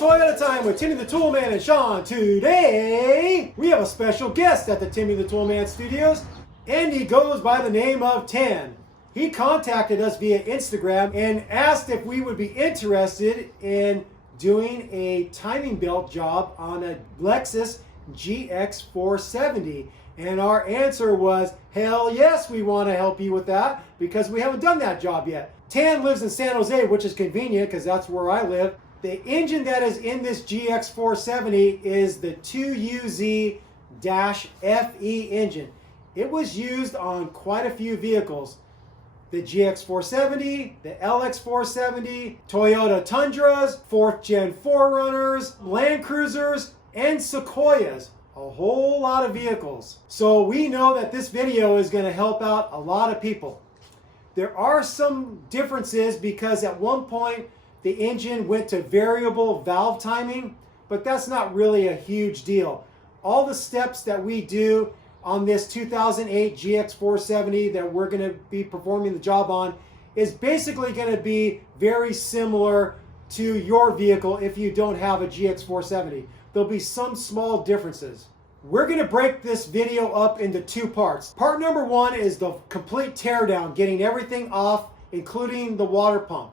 Toyota Time with Timmy the Toolman and Sean. Today, we have a special guest at the Timmy the Toolman Studios, and he goes by the name of Tan. He contacted us via Instagram and asked if we would be interested in doing a timing belt job on a Lexus GX470. And our answer was, hell yes, we want to help you with that because we haven't done that job yet. Tan lives in San Jose, which is convenient because that's where I live. The engine that is in this GX470 is the 2UZ-FE engine. It was used on quite a few vehicles. The GX470, the LX470, Toyota Tundras, 4th Gen 4Runners, Land Cruisers, and Sequoias. A whole lot of vehicles. So we know that this video is going to help out a lot of people. There are some differences because at one point the engine went to variable valve timing, but that's not really a huge deal. All the steps that we do on this 2008 GX470 that we're going to be performing the job on is basically going to be very similar to your vehicle if you don't have a GX470. There'll be some small differences. We're going to break this video up into two parts. Part number one is the complete teardown, getting everything off, including the water pump.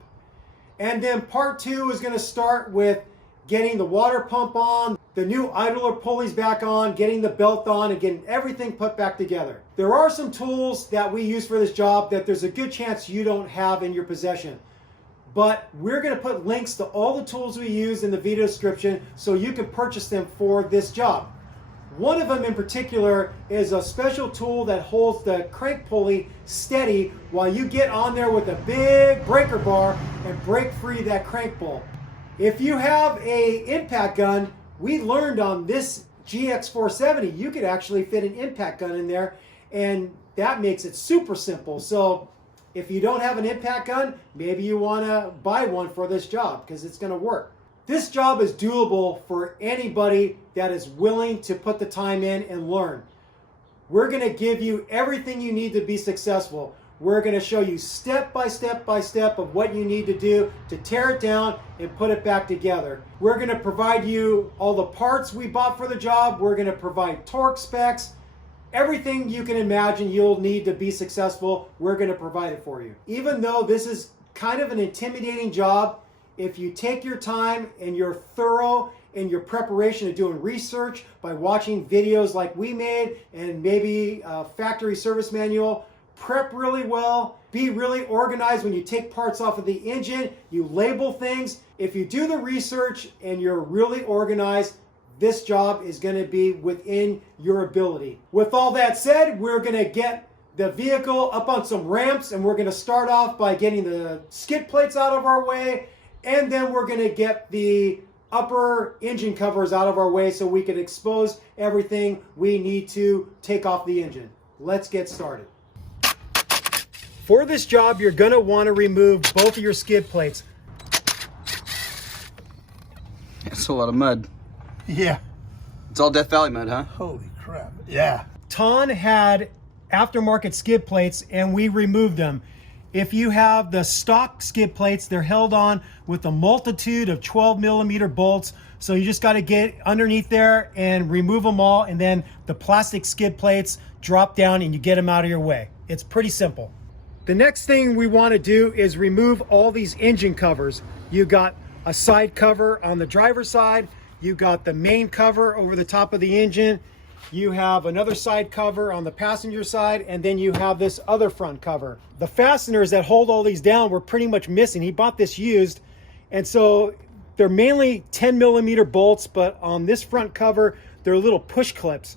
And then part two is going to start with getting the water pump on, the new idler pulleys back on, getting the belt on, and getting everything put back together. There are some tools that we use for this job that there's a good chance you don't have in your possession. But we're going to put links to all the tools we use in the video description so you can purchase them for this job. One of them in particular is a special tool that holds the crank pulley steady while you get on there with a big breaker bar and break free that crank pull. If you have an impact gun, we learned on this GX470 you could actually fit an impact gun in there, and that makes it super simple. So if you don't have an impact gun, maybe you want to buy one for this job because it's going to work. This job is doable for anybody that is willing to put the time in and learn. We're going to give you everything you need to be successful. We're going to show you step by step by step of what you need to do to tear it down and put it back together. We're going to provide you all the parts we bought for the job. We're going to provide torque specs. Everything you can imagine you'll need to be successful, we're going to provide it for you. Even though this is kind of an intimidating job, if you take your time and you're thorough in your preparation of doing research by watching videos like we made and maybe a factory service manual, prep really well, be really organized when you take parts off of the engine, you label things. If you do the research and you're really organized, this job is going to be within your ability. With all that said, we're going to get the vehicle up on some ramps, and we're going to start off by getting the skid plates out of our way, and then we're going to get the upper engine covers out of our way so we can expose everything we need to take off the engine. Let's get started. For this job, you're going to want to remove both of your skid plates. That's a lot of mud. Yeah. It's all Death Valley mud, huh? Holy crap. Yeah. Ton had aftermarket skid plates and we removed them. If you have the stock skid plates, they're held on with a multitude of 12mm bolts. So you just got to get underneath there and remove them all, and then the plastic skid plates drop down and you get them out of your way. It's pretty simple. The next thing we want to do is remove all these engine covers. You got a side cover on the driver's side. You got the main cover over the top of the engine. You have another side cover on the passenger side, and then you have this other front cover. The fasteners that hold all these down were pretty much missing. He bought this used, and so they're mainly 10mm bolts, but on this front cover, they're little push clips.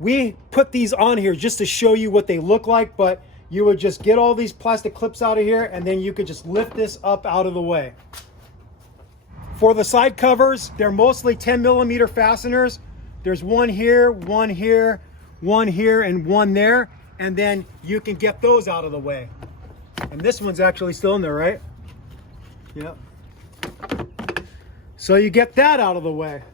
We put these on here just to show you what they look like, but you would just get all these plastic clips out of here, and then you could just lift this up out of the way. For the side covers, they're mostly 10mm fasteners. There's one here, one here, one here, and one there. And then you can get those out of the way. And this one's actually still in there, right? Yep. So you get that out of the way.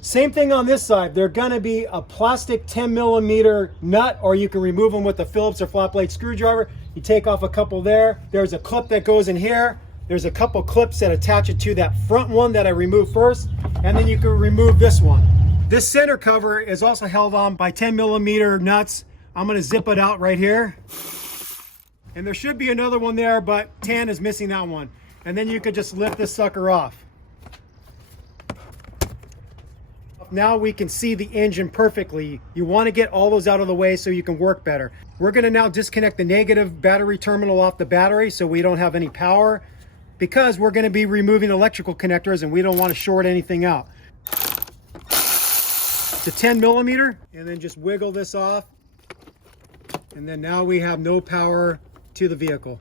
Same thing on this side. They're gonna be a plastic 10mm nut, or you can remove them with a Phillips or flat blade screwdriver. You take off a couple there. There's a clip that goes in here. there's a couple clips that attach it to that front one that I removed first, and then you can remove this one. This center cover is also held on by 10mm nuts. I'm going to zip it out right here. And there should be another one there, but tan is missing that one. And then you could just lift this sucker off. Now we can see the engine perfectly. You want to get all those out of the way so you can work better. We're going to now disconnect the negative battery terminal off the battery so we don't have any power, because we're going to be removing electrical connectors and we don't want to short anything out. The 10mm, and then just wiggle this off, and then now we have no power to the vehicle.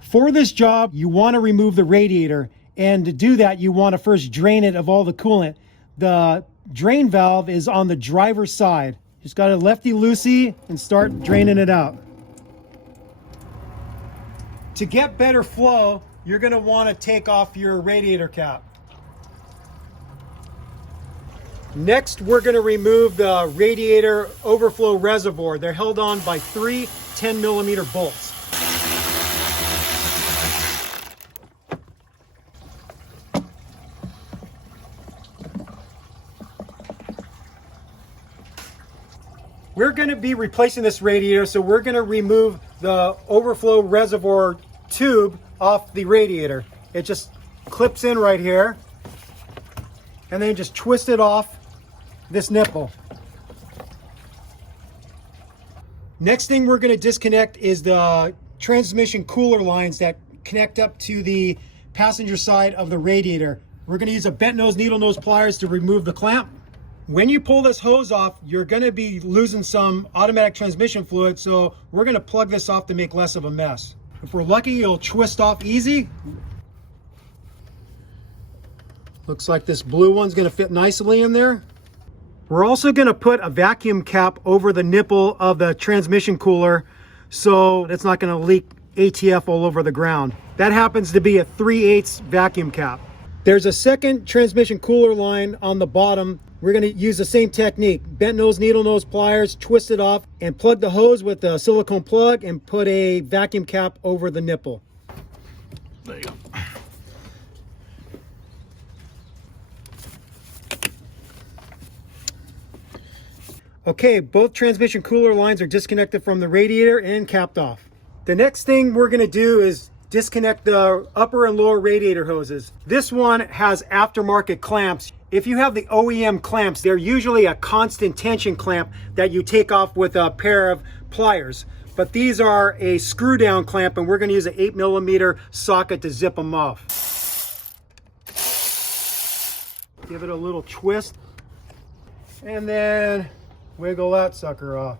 For this job, you want to remove the radiator, and to do that you want to first drain it of all the coolant. The drain valve is on the driver's side. Just got to lefty-loosey and start draining it out. To get better flow, you're going to want to take off your radiator cap. Next, we're going to remove the radiator overflow reservoir. They're held on by 3 10mm bolts. We're going to be replacing this radiator, so we're going to remove the overflow reservoir tube off the radiator. It just clips in right here, and then just twist it off this nipple. Next thing we're going to disconnect is the transmission cooler lines that connect up to the passenger side of the radiator. We're going to use a bent nose needle nose pliers to remove the clamp. When you pull this hose off, you're going to be losing some automatic transmission fluid, so we're going to plug this off to make less of a mess. If we're lucky, it'll twist off easy. Looks like this blue one's going to fit nicely in there. We're also going to put a vacuum cap over the nipple of the transmission cooler so it's not going to leak ATF all over the ground. That happens to be a 3/8 vacuum cap. There's a second transmission cooler line on the bottom. We're going to use the same technique. Bent nose, needle nose pliers, twist it off, and plug the hose with a silicone plug and put a vacuum cap over the nipple. There you go. Okay, both transmission cooler lines are disconnected from the radiator and capped off. The next thing we're going to do is disconnect the upper and lower radiator hoses. This one has aftermarket clamps. If you have the OEM clamps, they're usually a constant tension clamp that you take off with a pair of pliers. But these are a screw down clamp, and we're going to use an 8mm socket to zip them off. Give it a little twist, and then wiggle that sucker off.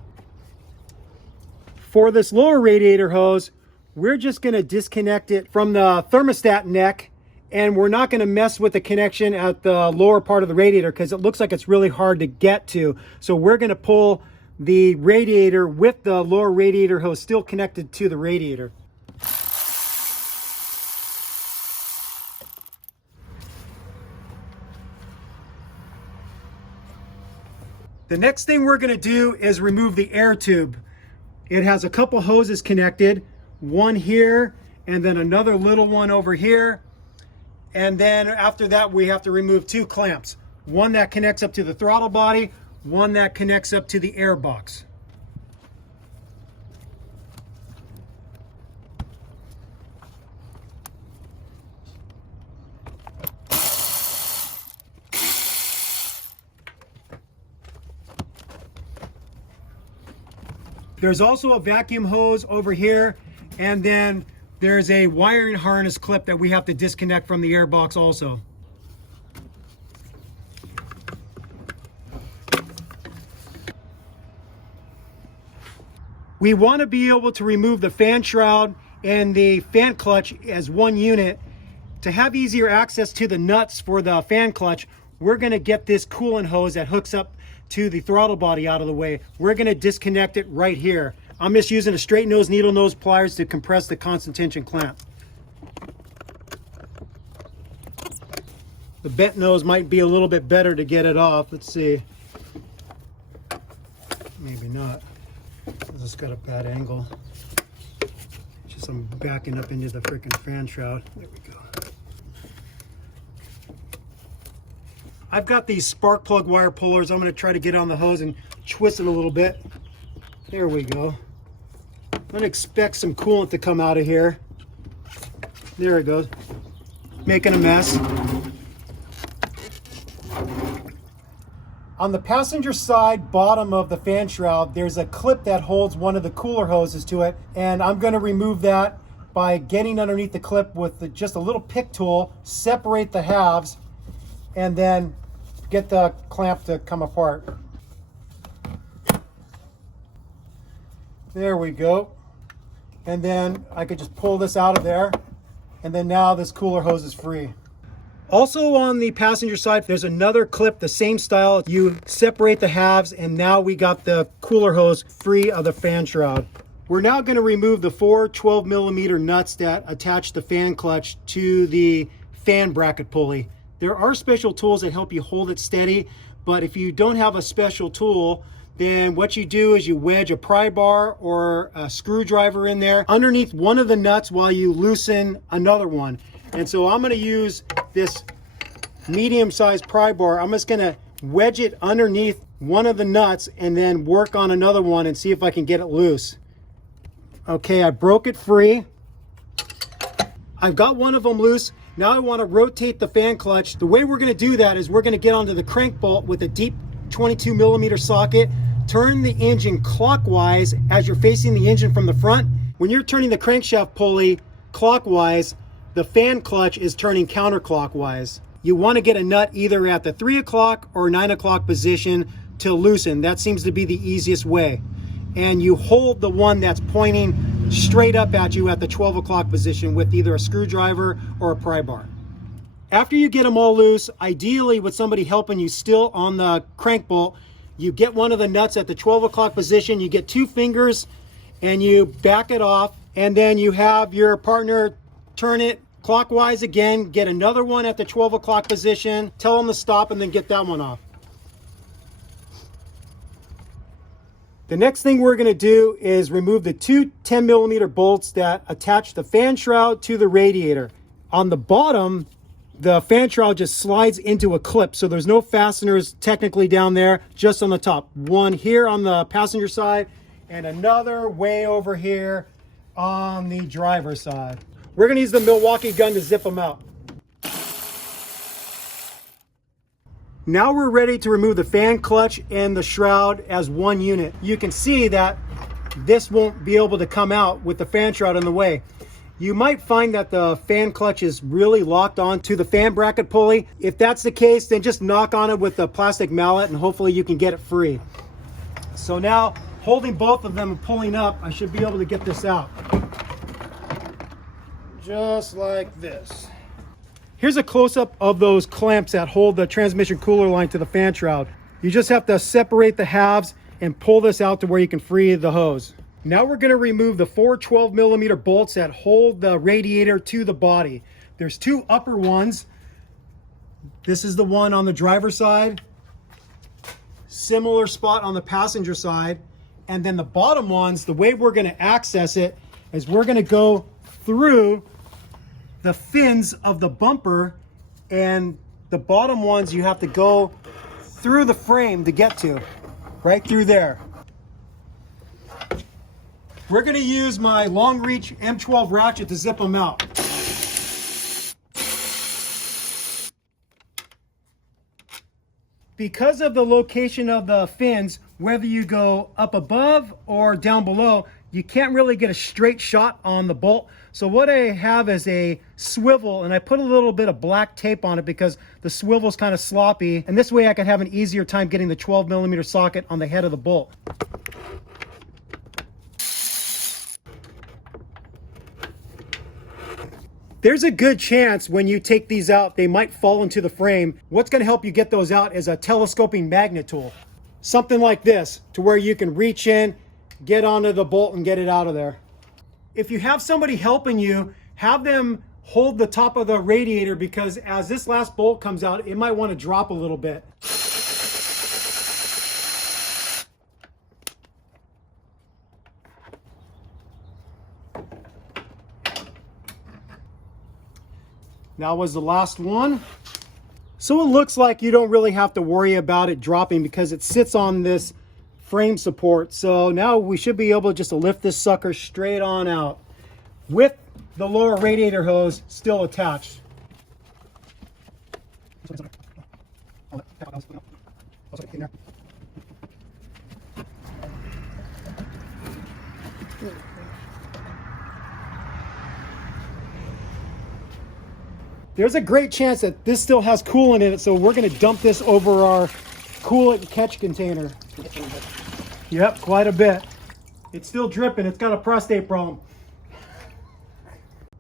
For this lower radiator hose, we're just going to disconnect it from the thermostat neck, and we're not going to mess with the connection at the lower part of the radiator because it looks like it's really hard to get to. So we're going to pull the radiator with the lower radiator hose still connected to the radiator. The next thing we're going to do is remove the air tube. It has a couple hoses connected, one here and then another little one over here. And then after that, we have to remove 2 clamps. One that connects up to the throttle body, one that connects up to the air box. There's also a vacuum hose over here, and then there's a wiring harness clip that we have to disconnect from the air box also. We want to be able to remove the fan shroud and the fan clutch as one unit. To have easier access to the nuts for the fan clutch, we're going to get this coolant hose that hooks up to the throttle body out of the way. We're going to disconnect it right here. I'm just using a straight nose needle nose pliers to compress the constant tension clamp. The bent nose might be a little bit better to get it off. Let's see. Maybe not. This got a bad angle. Just I'm backing up into the freaking fan shroud. There we go. I've got these spark plug wire pullers. I'm going to try to get on the hose and twist it a little bit. There we go. I'm going to expect some coolant to come out of here. There it goes. Making a mess. On the passenger side bottom of the fan shroud, there's a clip that holds one of the cooler hoses to it, and I'm going to remove that by getting underneath the clip with just a little pick tool, separate the halves, and then get the clamp to come apart. There we go. And then I could just pull this out of there, and then now this cooler hose is free. Also on the passenger side, there's another clip, the same style. You separate the halves, and now we got the cooler hose free of the fan shroud. We're now going to remove the 4 12mm nuts that attach the fan clutch to the fan bracket pulley. There are special tools that help you hold it steady, but if you don't have a special tool, then what you do is you wedge a pry bar or a screwdriver in there underneath one of the nuts while you loosen another one. And so I'm going to use this medium-sized pry bar. I'm just going to wedge it underneath one of the nuts and then work on another one and see if I can get it loose. Okay, I broke it free. I've got one of them loose. Now I want to rotate the fan clutch. The way we're going to do that is we're going to get onto the crank bolt with a deep 22mm socket, turn the engine clockwise as you're facing the engine from the front. When you're turning the crankshaft pulley clockwise, the fan clutch is turning counterclockwise. You want to get a nut either at the 3 o'clock or 9 o'clock position to loosen. That seems to be the easiest way. And you hold the one that's pointing straight up at you at the 12 o'clock position with either a screwdriver or a pry bar. After you get them all loose, ideally with somebody helping you still on the crank bolt, you get one of the nuts at the 12 o'clock position, you get 2 fingers and you back it off, and then you have your partner turn it clockwise again, get another one at the 12 o'clock position, tell them to stop, and then get that one off. The next thing we're going to do is remove the 2 10mm bolts that attach the fan shroud to the radiator. On the bottom, the fan shroud just slides into a clip, so there's no fasteners technically down there, just on the top. One here on the passenger side and another way over here on the driver's side. We're going to use the Milwaukee gun to zip them out. Now we're ready to remove the fan clutch and the shroud as one unit. You can see that this won't be able to come out with the fan shroud in the way. You might find that the fan clutch is really locked onto the fan bracket pulley. If that's the case, then just knock on it with a plastic mallet and hopefully you can get it free. So now, holding both of them and pulling up, I should be able to get this out. Just like this. Here's a close-up of those clamps that hold the transmission cooler line to the fan shroud. You just have to separate the halves and pull this out to where you can free the hose. Now we're going to remove the 4 12mm bolts that hold the radiator to the body. There's 2 upper ones. This is the one on the driver's side. Similar spot on the passenger side. And then the bottom ones, the way we're going to access it is we're going to go through the fins of the bumper, and the bottom ones you have to go through the frame to get to, right through there. We're going to use my long reach M12 ratchet to zip them out. Because of the location of the fins, whether you go up above or down below, you can't really get a straight shot on the bolt. So what I have is a swivel, and I put a little bit of black tape on it because the swivel is kind of sloppy, and this way I can have an easier time getting the 12mm socket on the head of the bolt. There's a good chance when you take these out, they might fall into the frame. What's going to help you get those out is a telescoping magnet tool. Something like this, to where you can reach in, get onto the bolt and get it out of there. If you have somebody helping you, have them hold the top of the radiator, because as this last bolt comes out, it might want to drop a little bit. That was the last one. So it looks like you don't really have to worry about it dropping because it sits on this frame support. So now we should be able just to lift this sucker straight on out with the lower radiator hose still attached. There's a great chance that this still has coolant in it, so we're going to dump this over our coolant catch container. Yep, quite a bit. It's still dripping. It's got a prostate problem.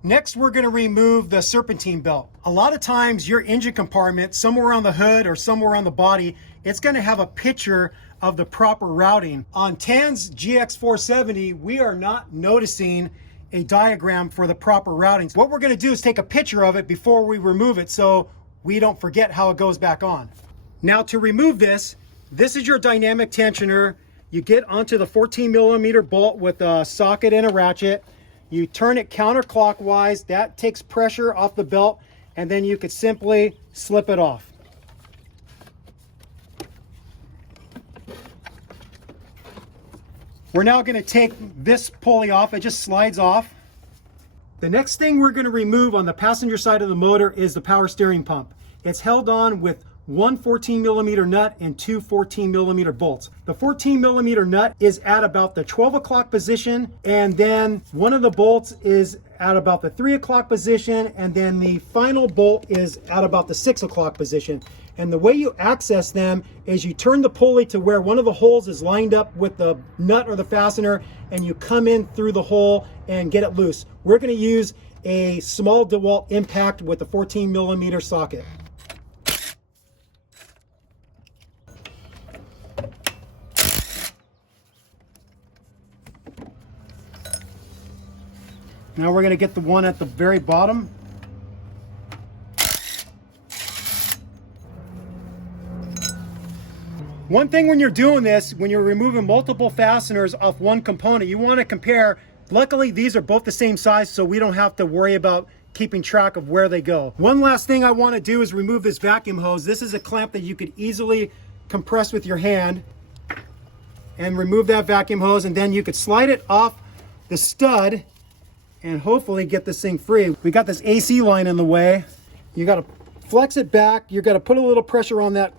Next, we're going to remove the serpentine belt. A lot of times your engine compartment, somewhere on the hood or somewhere on the body, it's going to have a picture of the proper routing. On Tan's GX470, we are not noticing a diagram for the proper routing. What we're going to do is take a picture of it before we remove it so we don't forget how it goes back on. Now to remove this, this is your dynamic tensioner. You get onto the 14mm bolt with a socket and a ratchet. You turn it counterclockwise. That takes pressure off the belt, and then you could simply slip it off. We're now going to take this pulley off. It just slides off. The next thing we're going to remove on the passenger side of the motor is the power steering pump. It's held on with one 14mm nut and two 14mm bolts. The 14mm nut is at about the 12 o'clock position, and then one of the bolts is at about the 3 o'clock position, and then the final bolt is at about the 6 o'clock position. And the way you access them is you turn the pulley to where one of the holes is lined up with the nut or the fastener, and you come in through the hole and get it loose. We're going to use a small DeWalt impact with a 14mm socket. Now we're going to get the one at the very bottom. One thing when you're doing this, when you're removing multiple fasteners off one component, you want to compare. Luckily, these are both the same size, so we don't have to worry about keeping track of where they go. One last thing I want to do is remove this vacuum hose. This is a clamp that you could easily compress with your hand and remove that vacuum hose, and then you could slide it off the stud and hopefully get this thing free. We got this AC line in the way. You got to flex it back. You got to put a little pressure on that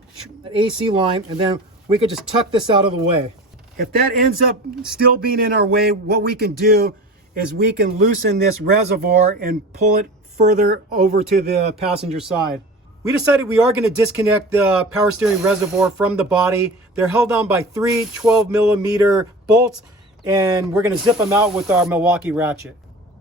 AC line, and then we could just tuck this out of the way. If that ends up still being in our way, what we can do is we can loosen this reservoir and pull it further over to the passenger side. We decided we are going to disconnect the power steering reservoir from the body. They're held on by three 12mm bolts, and we're going to zip them out with our Milwaukee ratchet.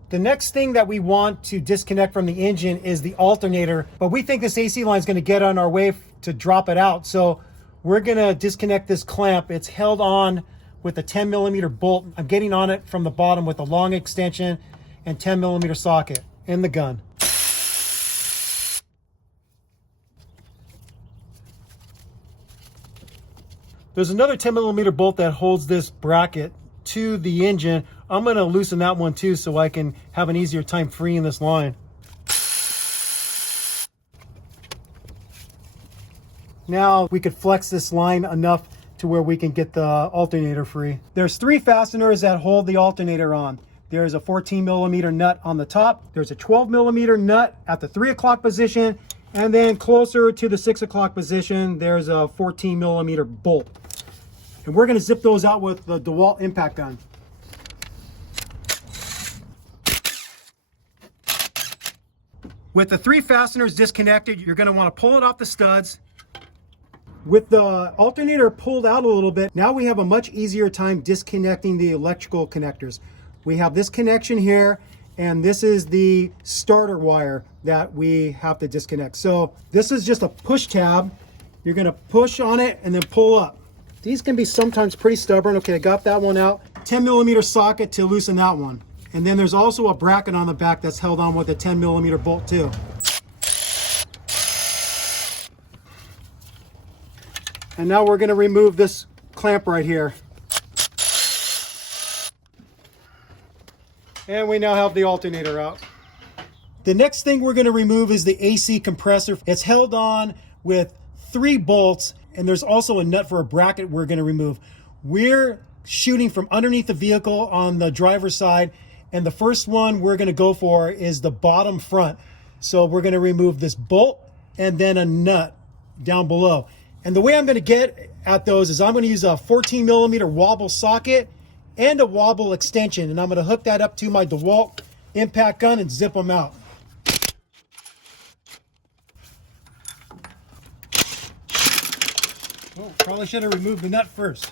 The next thing that we want to disconnect from the engine is the alternator, but we think this AC line is going to get on our way to drop it out. So we're going to disconnect this clamp. It's held on with a 10mm bolt. I'm getting on it from the bottom with a long extension and 10mm socket in the gun. There's another 10mm bolt that holds this bracket to the engine. I'm going to loosen that one too so I can have an easier time freeing this line. Now we could flex this line enough to where we can get the alternator free. There's three fasteners that hold the alternator on. There's a 14mm nut on the top. There's a 12mm nut at the 3 o'clock position. And then closer to the 6 o'clock position, there's a 14mm bolt. And we're going to zip those out with the DeWalt impact gun. With the three fasteners disconnected, you're going to want to pull it off the studs. With the alternator pulled out a little bit, now we have a much easier time disconnecting the electrical connectors. We have this connection here, and this is the starter wire that we have to disconnect. So this is just a push tab. You're going to push on it and then pull up. These can be sometimes pretty stubborn. Okay, I got that one out. 10mm socket to loosen that one. And then there's also a bracket on the back that's held on with a 10mm bolt too. And now we're going to remove this clamp right here. And we now have the alternator out. The next thing we're going to remove is the AC compressor. It's held on with 3 bolts, and there's also a nut for a bracket we're going to remove. We're shooting from underneath the vehicle on the driver's side, and the first one we're going to go for is the bottom front. So we're going to remove this bolt and then a nut down below. And the way I'm going to get at those is I'm going to use a 14 millimeter wobble socket and a wobble extension, and I'm going to hook that up to my DeWalt impact gun and zip them out. Oh, probably should have removed the nut first.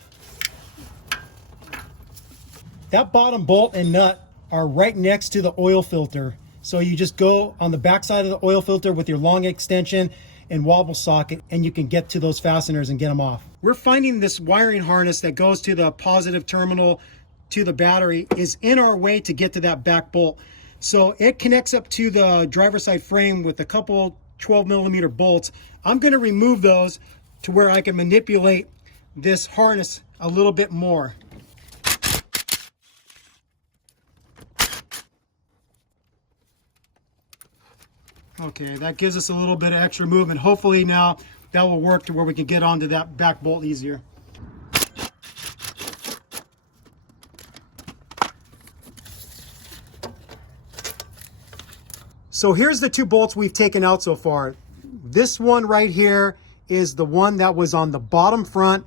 That bottom bolt and nut are right next to the oil filter. So you just go on the back side of the oil filter with your long extension and wobble socket, and you can get to those fasteners and get them off. We're finding this wiring harness that goes to the positive terminal to the battery is in our way to get to that back bolt. So it connects up to the driver's side frame with a couple 12 millimeter bolts. I'm going to remove those to where I can manipulate this harness a little bit more. Okay, that gives us a little bit of extra movement. Hopefully now that will work to where we can get onto that back bolt easier. So here's the 2 bolts we've taken out so far. This one right here is the one that was on the bottom front,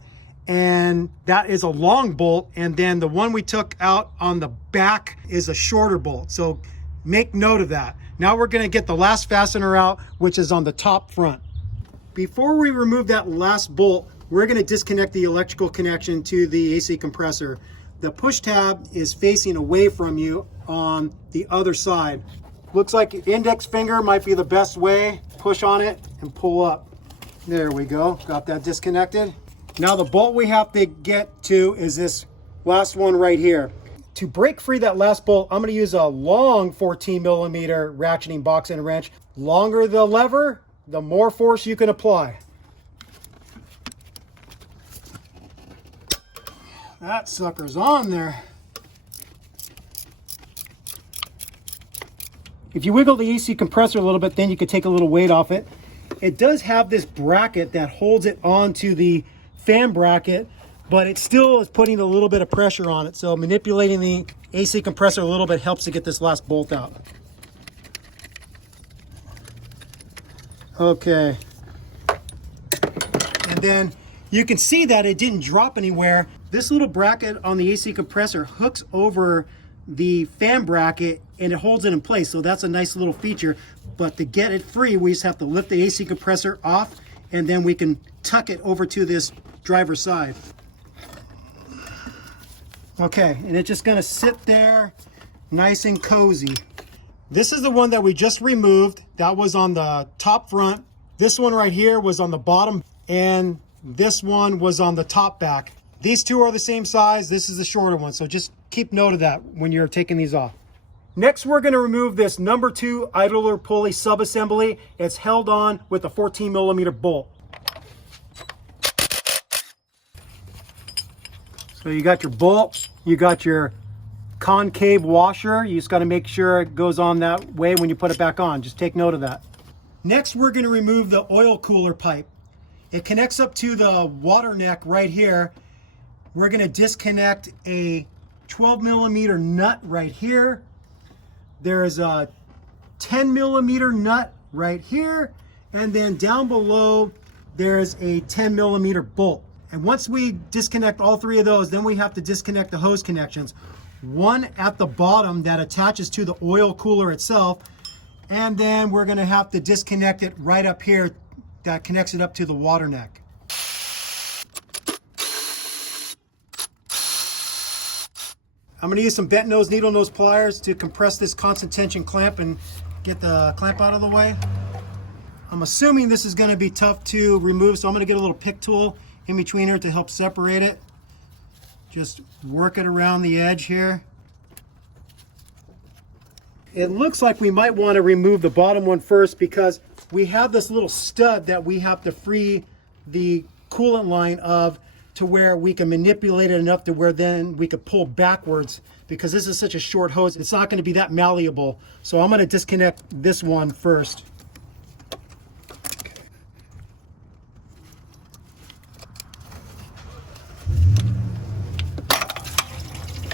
and that is a long bolt, and then the one we took out on the back is a shorter bolt. So make note of that. Now we're going to get the last fastener out, which is on the top front. Before we remove that last bolt, we're going to disconnect the electrical connection to the AC compressor. The push tab is facing away from you on the other side. Looks like index finger might be the best way. Push on it and pull up. There we go. Got that disconnected. Now the bolt we have to get to is this last one right here. To break free that last bolt, I'm going to use a long 14 millimeter ratcheting box and wrench. Longer the lever, the more force you can apply. That sucker's on there. If you wiggle the AC compressor a little bit, then you can take a little weight off it. It does have this bracket that holds it onto the fan bracket, but it still is putting a little bit of pressure on it. So manipulating the AC compressor a little bit helps to get this last bolt out. Okay. And then you can see that it didn't drop anywhere. This little bracket on the AC compressor hooks over the fan bracket and it holds it in place. So that's a nice little feature. But to get it free, we just have to lift the AC compressor off, and then we can tuck it over to this driver's side. Okay, and it's just gonna sit there nice and cozy. This is the one that we just removed. That was on the top front. This one right here was on the bottom, and this one was on the top back. These two are the same size. This is the shorter one, so just keep note of that when you're taking these off. Next, we're going to remove this number 2 idler pulley subassembly. It's held on with a 14 millimeter bolt. So you got your bolt, you got your concave washer. You just got to make sure it goes on that way when you put it back on. Just take note of that. Next, we're going to remove the oil cooler pipe. It connects up to the water neck right here. We're going to disconnect a 12 millimeter nut right here. There's a 10 millimeter nut right here, and then down below there's a 10 millimeter bolt. And once we disconnect all 3 of those, then we have to disconnect the hose connections. One at the bottom that attaches to the oil cooler itself, and then we're going to have to disconnect it right up here that connects it up to the water neck. I'm going to use some bent nose needle nose pliers to compress this constant tension clamp and get the clamp out of the way. I'm assuming this is going to be tough to remove, so I'm going to get a little pick tool in between here to help separate it. Just work it around the edge here. It looks like we might want to remove the bottom one first because we have this little stud that we have to free the coolant line of to where we can manipulate it enough to where then we could pull backwards, because this is such a short hose, it's not going to be that malleable. So I'm going to disconnect this one first.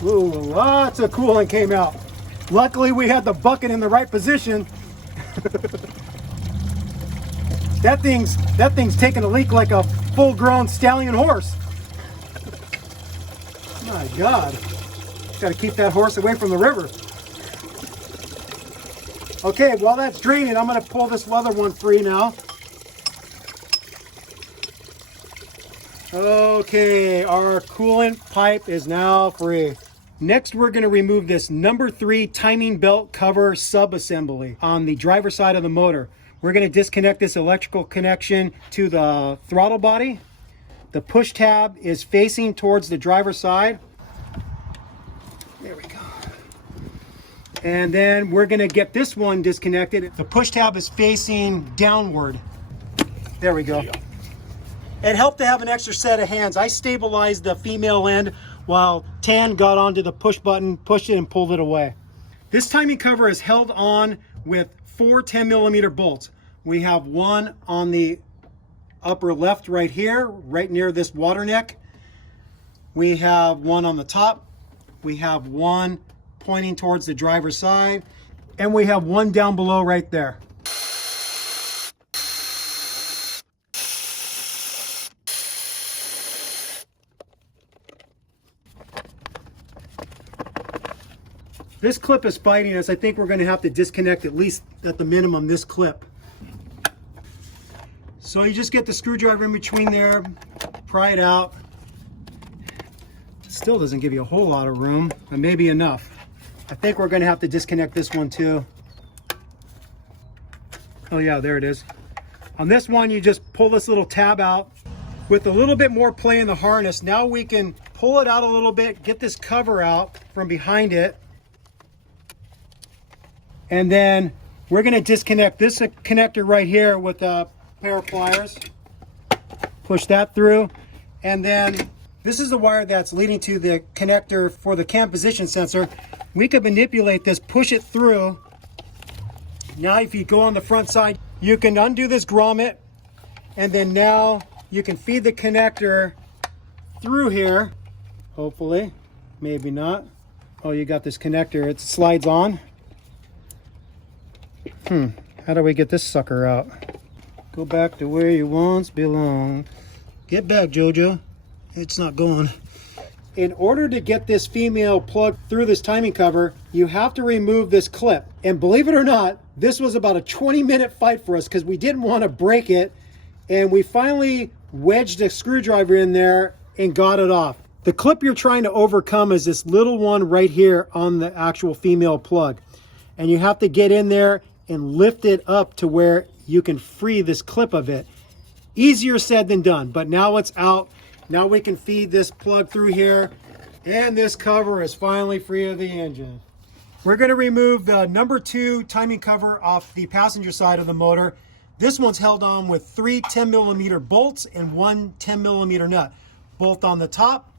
Ooh, lots of coolant came out. Luckily we had the bucket in the right position. That thing's taking a leak like a full-grown stallion horse. My God. Got to keep that horse away from the river. Okay, while that's draining, I'm going to pull this other one free now. Okay, our coolant pipe is now free. Next, we're going to remove this number 3 timing belt cover sub-assembly on the driver's side of the motor. We're going to disconnect this electrical connection to the throttle body. The push tab is facing towards the driver's side. There we go. And then we're going to get this one disconnected. The push tab is facing downward. There we go. It helped to have an extra set of hands. I stabilized the female end while Tan got onto the push button, pushed it, and pulled it away. This timing cover is held on with 4 10mm bolts. We have one on the upper left right here, right near this water neck. We have one on the top. We have one pointing towards the driver's side. And we have one down below right there. This clip is fighting us. I think we're going to have to disconnect at least at the minimum this clip. So you just get the screwdriver in between there, pry it out. Still doesn't give you a whole lot of room, but maybe enough. I think we're going to have to disconnect this one too. Oh yeah, there it is. On this one, you just pull this little tab out. With a little bit more play in the harness, now we can pull it out a little bit, get this cover out from behind it. And then we're going to disconnect this connector right here with a pair of pliers. Push that through. And then this is the wire that's leading to the connector for the cam position sensor. We could manipulate this, push it through. Now if you go on the front side, you can undo this grommet. And then now you can feed the connector through here. Hopefully, maybe not. Oh, you got this connector, it slides on. How do we get this sucker out? Go back to where you once belonged. Get back, Jojo. It's not going. In order to get this female plug through this timing cover, you have to remove this clip. And believe it or not, this was about a 20-minute fight for us because we didn't want to break it. And we finally wedged a screwdriver in there and got it off. The clip you're trying to overcome is this little one right here on the actual female plug. And you have to get in there and lift it up to where you can free this clip of it. Easier said than done, but now it's out. Now we can feed this plug through here, and this cover is finally free of the engine. We're going to remove the number 2 timing cover off the passenger side of the motor. This one's held on with 3 10mm bolts and 1 10mm nut. Bolt on the top,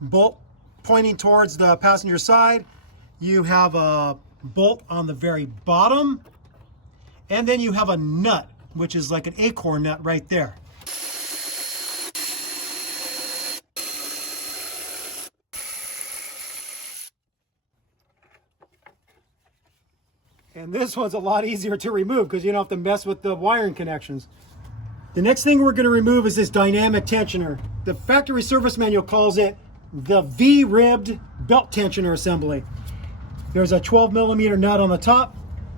bolt pointing towards the passenger side. You have a bolt on the very bottom, and then you have a nut, which is like an acorn nut right there. And this one's a lot easier to remove because you don't have to mess with the wiring connections. The next thing we're going to remove is this dynamic tensioner. The factory service manual calls it the V-ribbed belt tensioner assembly. There's a 12mm nut on the top,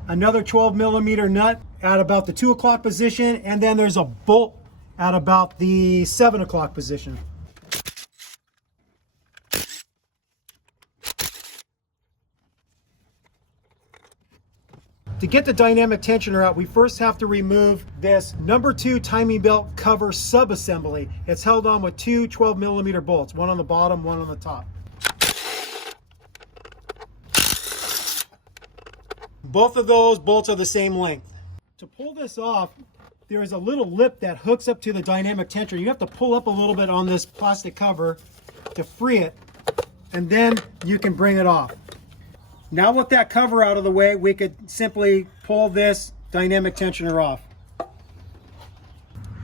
another 12mm nut at about the 2 o'clock position, and then there's a bolt at about the 7 o'clock position. To get the dynamic tensioner out, we first have to remove this number 2 timing belt cover sub-assembly. It's held on with 2 12mm bolts, one on the bottom, one on the top. Both of those bolts are the same length. To pull this off, there is a little lip that hooks up to the dynamic tensioner. You have to pull up a little bit on this plastic cover to free it, and then you can bring it off. Now with that cover out of the way, we could simply pull this dynamic tensioner off.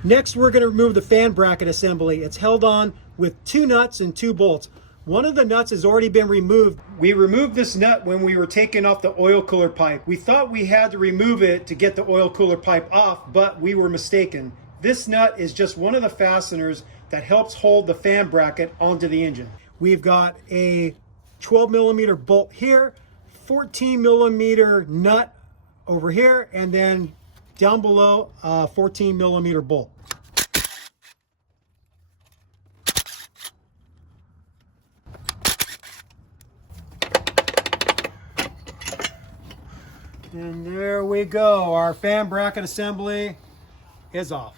Next, we're going to remove the fan bracket assembly. It's held on with 2 nuts and 2 bolts. One of the nuts has already been removed. We removed this nut when we were taking off the oil cooler pipe. We thought we had to remove it to get the oil cooler pipe off, but we were mistaken. This nut is just one of the fasteners that helps hold the fan bracket onto the engine. We've got a 12 millimeter bolt here, 14 millimeter nut over here, and then down below a 14 millimeter bolt. And there we go. Our fan bracket assembly is off.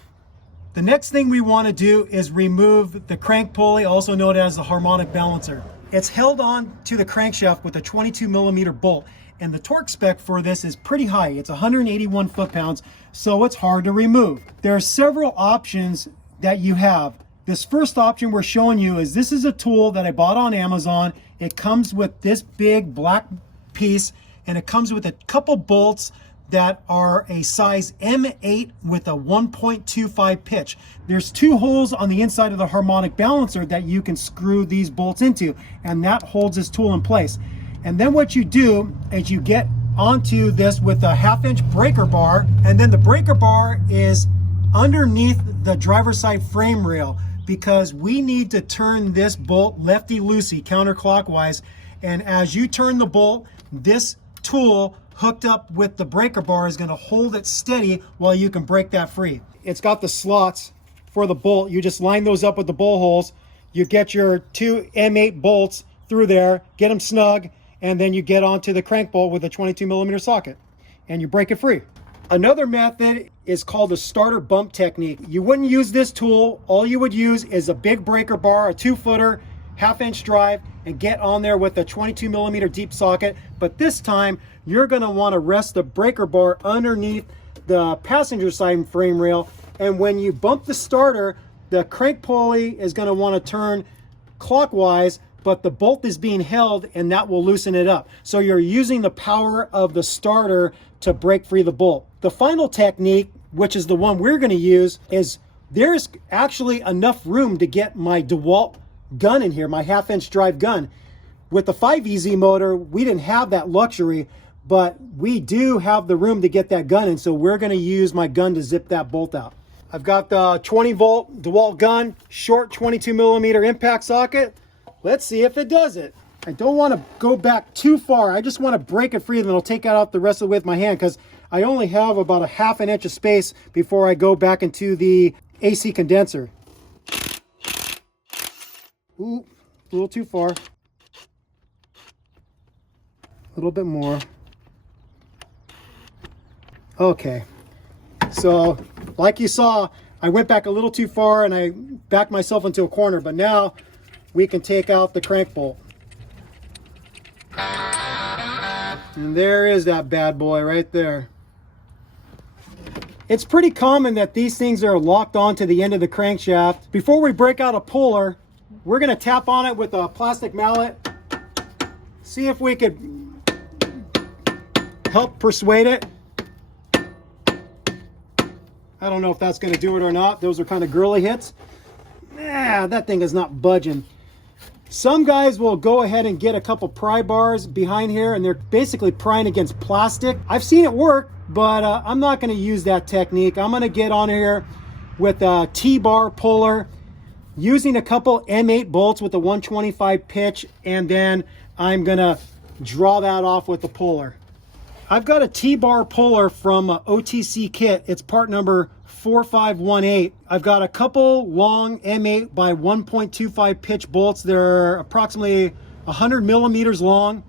The next thing we want to do is remove the crank pulley, also known as the harmonic balancer. It's held on to the crankshaft with a 22 millimeter bolt, and the torque spec for this is pretty high. It's 181 foot-pounds, so it's hard to remove. There are several options that you have. This first option we're showing you is this is a tool that I bought on Amazon. It comes with this big black piece, and it comes with a couple bolts that are a size M8 with a 1.25 pitch. There's 2 holes on the inside of the harmonic balancer that you can screw these bolts into, and that holds this tool in place. And then what you do is you get onto this with a 1/2-inch breaker bar, and then the breaker bar is underneath the driver's side frame rail, because we need to turn this bolt lefty-loosey counterclockwise, and as you turn the bolt, this tool hooked up with the breaker bar is going to hold it steady while you can break that free. It's got the slots for the bolt. You just line those up with the bolt holes. You get your 2 M8 bolts through there, get them snug, and then you get onto the crank bolt with a 22 millimeter socket and you break it free. Another method is called the starter bump technique. You wouldn't use this tool. All you would use is a big breaker bar, a 2-footer, 1/2-inch drive, and get on there with a 22 millimeter deep socket. But this time you're going to want to rest the breaker bar underneath the passenger side frame rail, and when you bump the starter, the crank pulley is going to want to turn clockwise, but the bolt is being held, and that will loosen it up. So you're using the power of the starter to break free the bolt. The final technique, which is the one we're going to use, is there's actually enough room to get my DeWalt gun in here, my 1/2-inch drive gun. With the 5EZ motor, we didn't have that luxury, but we do have the room to get that gun in, so we're going to use my gun to zip that bolt out. I've got the 20-volt DeWalt gun, short 22 millimeter impact socket. Let's see if it does it. I don't want to go back too far. I just want to break it free, and then I'll take it out the rest of it with my hand, because I only have about a 1/2 inch of space before I go back into the AC condenser. Ooh, a little too far. A little bit more. Okay. So, like you saw, I went back a little too far and I backed myself into a corner, but now we can take out the crank bolt. And there is that bad boy right there. It's pretty common that these things are locked onto the end of the crankshaft. Before we break out a puller, we're going to tap on it with a plastic mallet. See if we could help persuade it. I don't know if that's going to do it or not. Those are kind of girly hits. That thing is not budging. Some guys will go ahead and get a couple pry bars behind here, and they're basically prying against plastic. I've seen it work, but I'm not going to use that technique. I'm going to get on here with a T-bar puller, using a couple M8 bolts with a 125 pitch, and then I'm going to draw that off with the puller. I've got a T-bar puller from OTC Kit. It's part number 4518. I've got a couple long M8 by 1.25 pitch bolts. They're approximately 100 millimeters long.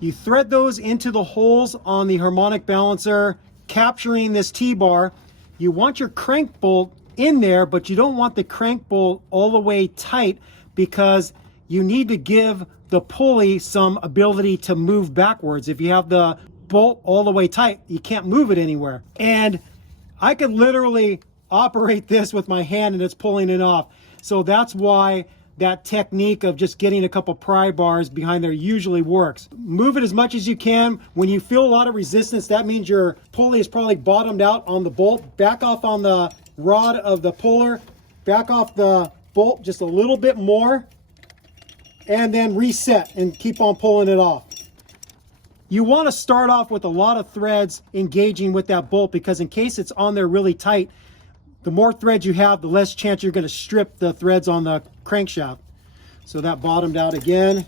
You thread those into the holes on the harmonic balancer, capturing this T-bar. You want your crank bolt in there, but you don't want the crank bolt all the way tight, because you need to give the pulley some ability to move backwards. If you have the bolt all the way tight, you can't move it anywhere. And I could literally operate this with my hand and it's pulling it off. So that's why that technique of just getting a couple pry bars behind there usually works. Move it as much as you can. When you feel a lot of resistance, that means your pulley is probably bottomed out on the bolt. Back off on the rod of the puller, back off the bolt just a little bit more, and then reset and keep on pulling it off. You want to start off with a lot of threads engaging with that bolt, because in case it's on there really tight, the more threads you have, the less chance you're going to strip the threads on the crankshaft. So that bottomed out again.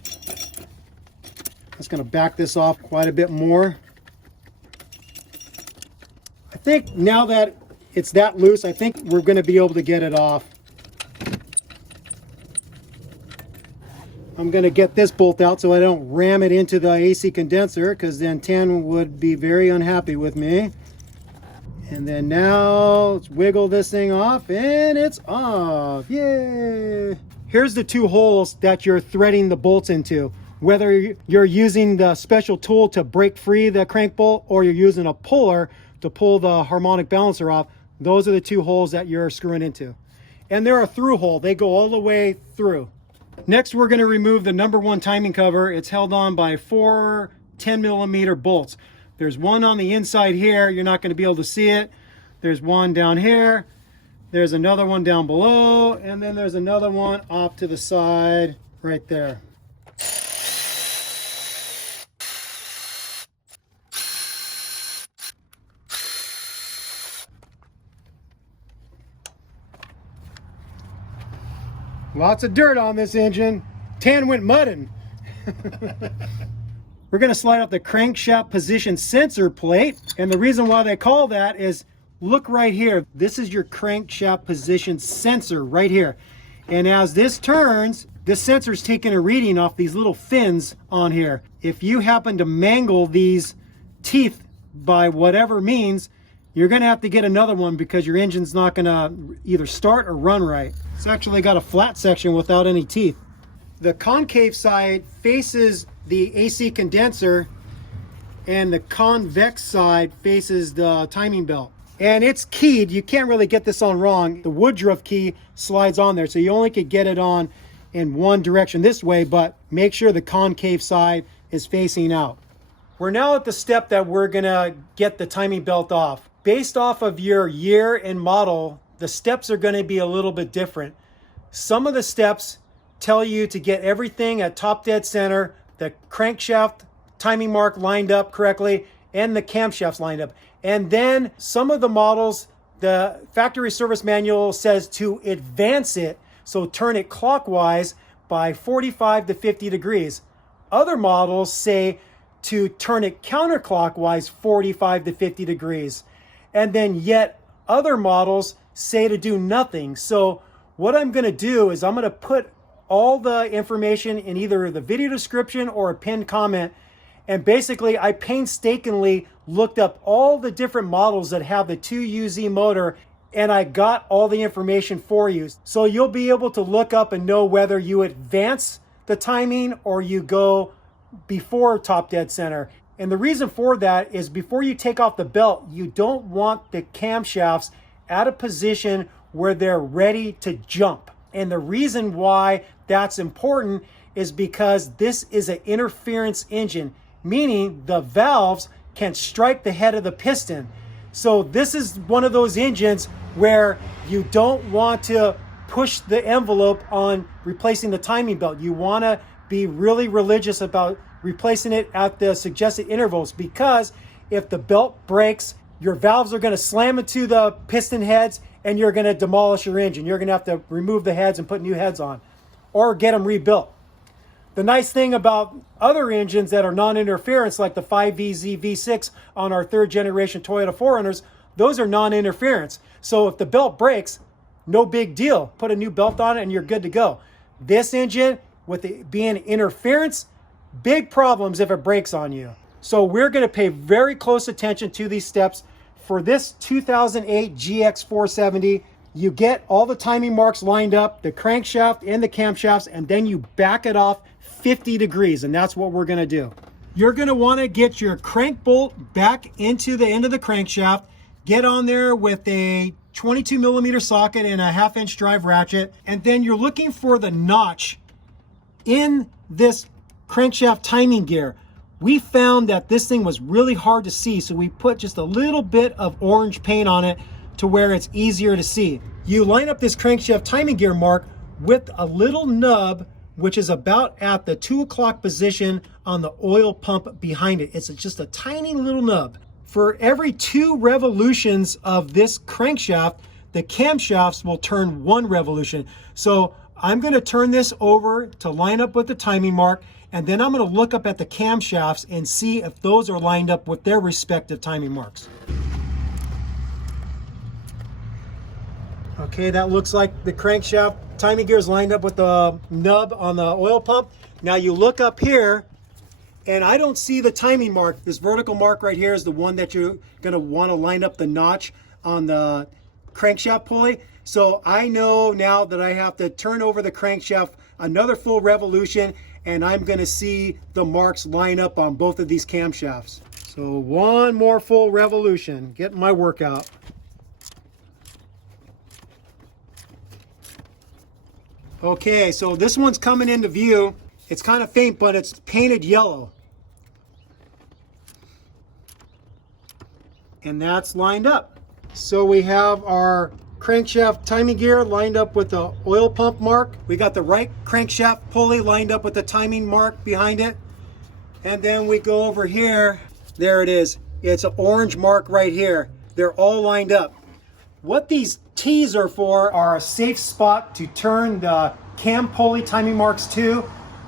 That's going to back this off quite a bit more. I think now that it's that loose, I think we're going to be able to get it off. I'm going to get this bolt out so I don't ram it into the AC condenser, because then Tan would be very unhappy with me. And then now let's wiggle this thing off, and it's off. Yay! Here's the two holes that you're threading the bolts into. Whether you're using the special tool to break free the crank bolt or you're using a puller to pull the harmonic balancer off, those are the two holes that you're screwing into. And they're a through hole. They go all the way through. Next, we're going to remove the number one timing cover. It's held on by 4 10mm bolts. There's one on the inside here. You're not going to be able to see it. There's one down here. There's another one down below. And then there's another one off to the side right there. Lots of dirt on this engine. Tan went mudding. We're going to slide up the crankshaft position sensor plate. And the reason why they call that is, look right here. This is your crankshaft position sensor right here. And as this turns, this sensor is taking a reading off these little fins on here. If you happen to mangle these teeth by whatever means, you're going to have to get another one, because your engine's not going to either start or run right. It's actually got a flat section without any teeth. The concave side faces the AC condenser, and the convex side faces the timing belt. And it's keyed. You can't really get this on wrong. The Woodruff key slides on there, so you only could get it on in one direction this way, but make sure the concave side is facing out. We're now at the step that we're gonna get the timing belt off. Based off of your year and model, the steps are gonna be a little bit different. Some of the steps tell you to get everything at top dead center, the crankshaft timing mark lined up correctly, and the camshafts lined up. And then some of the models, the factory service manual says to advance it, so turn it clockwise by 45 to 50 degrees. Other models say to turn it counterclockwise 45 to 50 degrees. And then yet other models say to do nothing. So what I'm going to do is I'm going to put all the information in either the video description or a pinned comment. And basically, I painstakingly looked up all the different models that have the 2UZ motor, and I got all the information for you. So you'll be able to look up and know whether you advance the timing or you go before top dead center. And the reason for that is, before you take off the belt, you don't want the camshafts at a position where they're ready to jump. And the reason why that's important is because this is an interference engine, meaning the valves can strike the head of the piston. So this is one of those engines where you don't want to push the envelope on replacing the timing belt. You want to be really religious about replacing it at the suggested intervals, because if the belt breaks, your valves are going to slam into the piston heads and you're going to demolish your engine. You're going to have to remove the heads and put new heads on, or get them rebuilt. The nice thing about other engines that are non-interference, like the 5VZ V6 on our third generation Toyota 4Runners, those are non-interference. So if the belt breaks, no big deal. Put a new belt on it and you're good to go. This engine, with it being interference, big problems if it breaks on you. So we're going to pay very close attention to these steps. For this 2008 GX470, you get all the timing marks lined up, the crankshaft and the camshafts, and then you back it off 50 degrees, and that's what we're going to do. You're going to want to get your crank bolt back into the end of the crankshaft, Get on there with a 22 millimeter socket and a 1/2 inch drive ratchet, and then you're looking for the notch in this crankshaft timing gear. We found that this thing was really hard to see, so we put just a little bit of orange paint on it to where it's easier to see. You line up this crankshaft timing gear mark with a little nub, which is about at the 2 o'clock position on the oil pump behind it. It's just a tiny little nub. For every 2 revolutions of this crankshaft, the camshafts will turn 1 revolution. So I'm going to turn this over to line up with the timing mark, and then I'm going to look up at the camshafts and see if those are lined up with their respective timing marks. Okay, that looks like the crankshaft timing gear is lined up with the nub on the oil pump. Now you look up here, and I don't see the timing mark. This vertical mark right here is the one that you're going to want to line up the notch on the crankshaft pulley. So I know now that I have to turn over the crankshaft another full revolution, and I'm going to see the marks line up on both of these camshafts. So one more full revolution, getting my workout. Okay, so this one's coming into view. It's kind of faint, but it's painted yellow. And that's lined up. So we have our crankshaft timing gear lined up with the oil pump mark. We got the right crankshaft pulley lined up with the timing mark behind it. And then we go over here. There it is. It's an orange mark right here. They're all lined up. What these T's are for are a safe spot to turn the cam pulley timing marks to.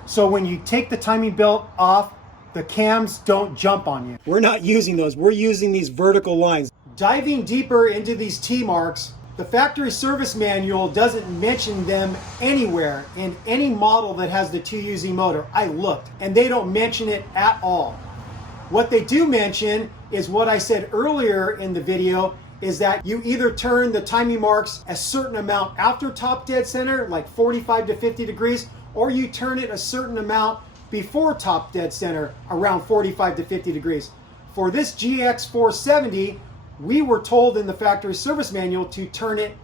So when you take the timing belt off, the cams don't jump on you. We're not using those. We're using these vertical lines. Diving deeper into these T marks, the factory service manual doesn't mention them anywhere in any model that has the 2UZ motor. I looked, and they don't mention it at all. What they do mention is what I said earlier in the video, is that you either turn the timing marks a certain amount after top dead center, like 45 to 50 degrees, or you turn it a certain amount before top dead center, around 45 to 50 degrees. For this GX470, we were told in the factory service manual to turn it